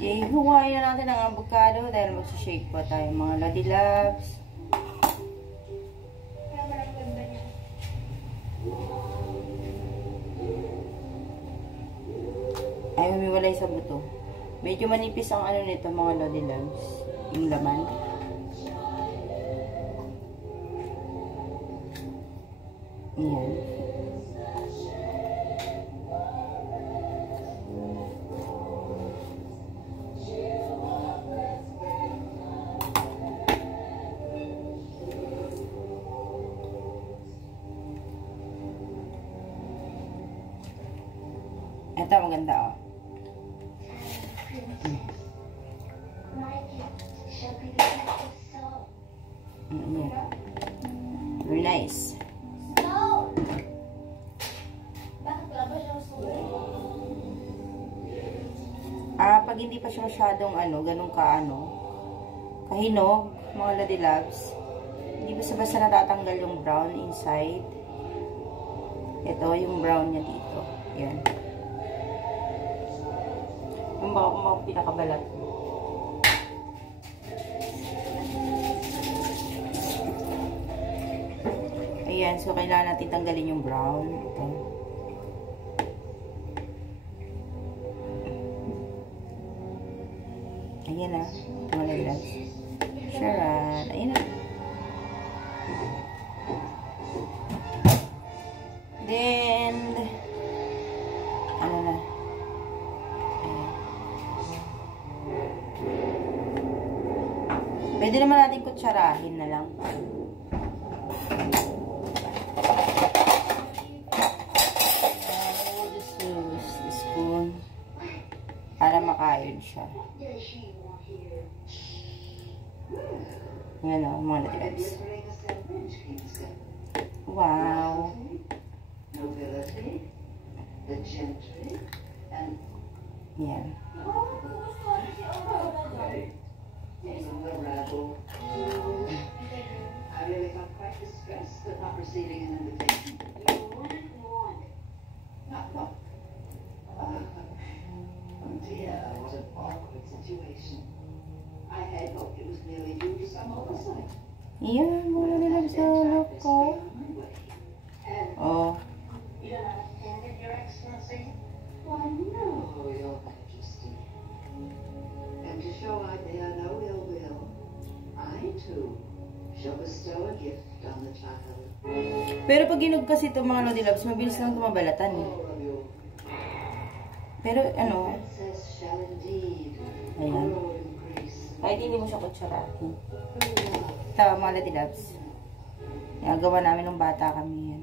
Okay, huwain na natin ang avocado dahil magsishake po tayo mga Lodi Loves. Ay, humiwalay sa buto. Medyo manipis ang ano nito mga Lodi Loves. Yung laman. Ayan. Ito, maganda, oh. Very nice. Pag hindi pa siya masyadong ganun kahinog, mga Lodi Loves, hindi basta-basta natatanggal yung brown inside. Ito, yung brown niya dito. Yan. Yung baka pinakabalat. Ayan, so kailangan natin tanggalin yung brown. Ito. Ayan na. Mga Lodi Loves. Sharon. Ayan na. Then, ano na. Ayan. Pwede naman natin kutsarahin na lang. We'll just use the spoon para makain siya. Yan o, mga Lodi Loves. Wow. Yan. Yan, mga Lodi Loves sa look ko. Oh. Pero pag ginog kasi ito mga Lodi Loves, mabilis lang kumabalatan eh. Pero ano, ayan. Kahit hindi mo siya kutsarahin. Ito mga Lodi Loves. Nagawa namin ng bata kami yan.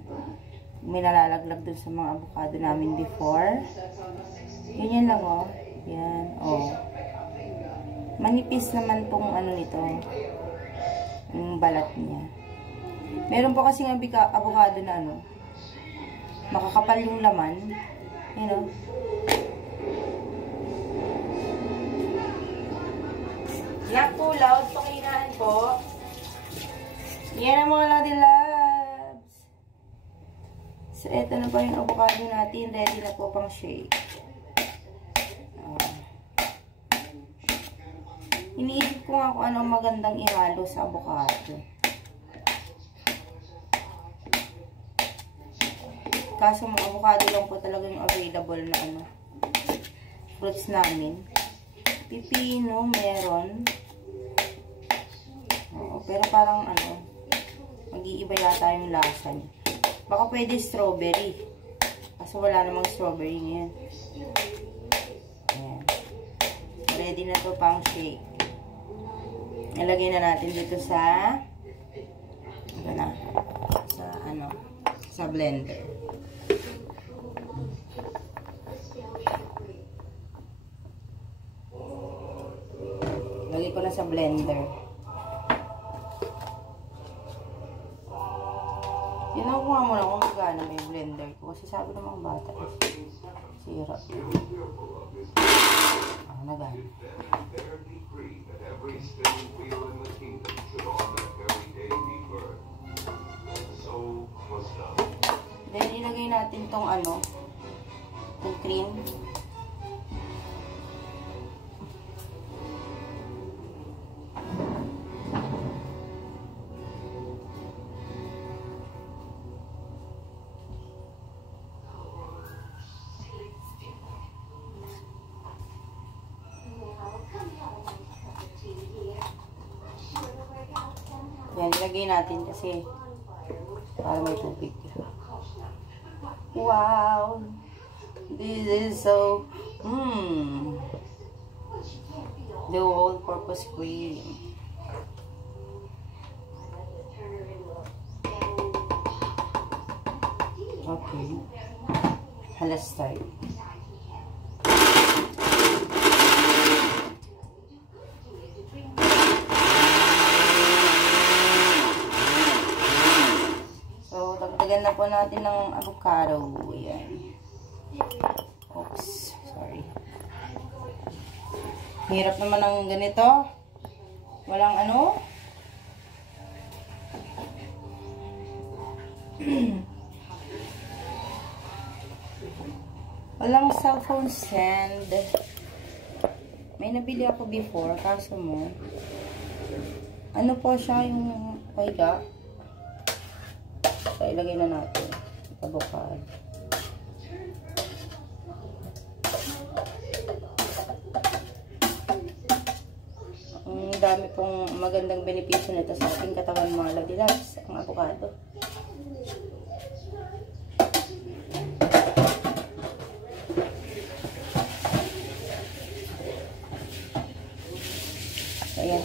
May nalalaglag dun sa mga avocado namin before. Yan lang oh. Yan, oh. Manipis naman tong nito. Yung balat niya. Meron po kasi ng avocado na makakapal yung laman. You know. Not too loud. Pakinaan po. Yan ang mga Lodi Loves. So, eto na pa yung avocado natin. Ready na po pang shake. Iniisip ko nga kung anong magandang ihalo sa avocado. Kaso mga avocado lang po talaga yung available na fruits namin. Pipino, meron. Oo, pero parang mag-iiba yata yung lasa niya. Baka pwede strawberry. Kaso wala namang strawberry ngayon. Ayan. Ready na to pang shake. Ilagay na natin dito sa sa blender. Lagay ko na sa blender. Kinukuha mo lang kung magana may blender ko. Kasi sabi ng mga bata, sira. Nagana. Then, ilagay natin tong itong cream. Yan, ilagay natin kasi para may tubig. Wow! This is so, the all-purpose cream. Okay. Let's start. So, dagdagan na po natin ng avocado. Ayan. Oops. Sorry. Hirap naman ng ganito. Walang ano. Walang cellphone stand. May nabili ako before, kaso mo, ano po siya yung pahiga. So, ilagay na natin. Avocado. Ang dami pong magandang benepisyo nito sa ating katawan, mga ladilags, ang avocado. Ayan.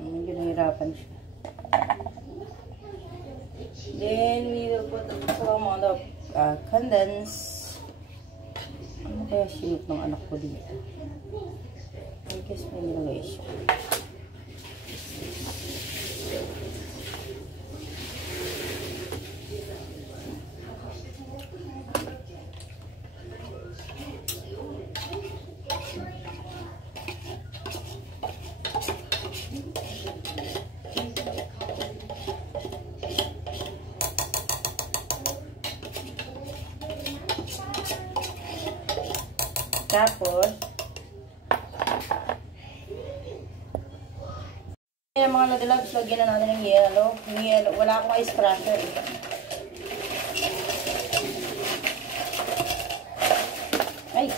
Medyo nahirapan siya. Then, we will put some amount of condense. Ano kaya sinip ng anak ko dito? I guess may nilagay siya. Tapos, yung mga ladilags, lagyan na natin ng yellow. Yung yellow, wala akong ice crusher. Ay!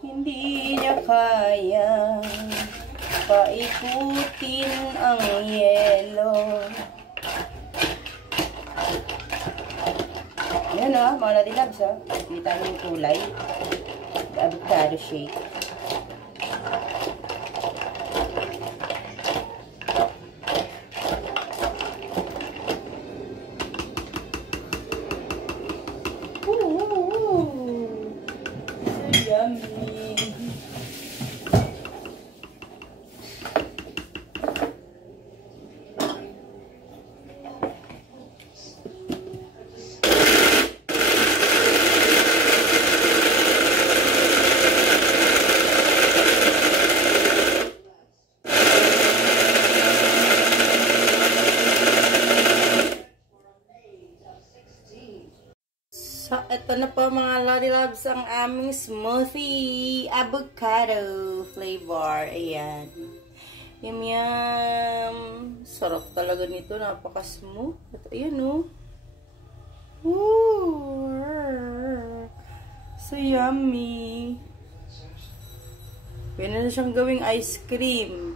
Hindi niya kaya paikutin ang yelo. Ayan o, mga ladilags o. Kita niyo yung kulay. Avocado shake. Yummy. So, ito na po mga ladilags ang aming smoothie. Avocado flavor. Ayan. Yum yum. Sarap talaga nito. Napaka-smooth. Ayan o. Woo! So yummy. Pwede na siyang gawing ice cream.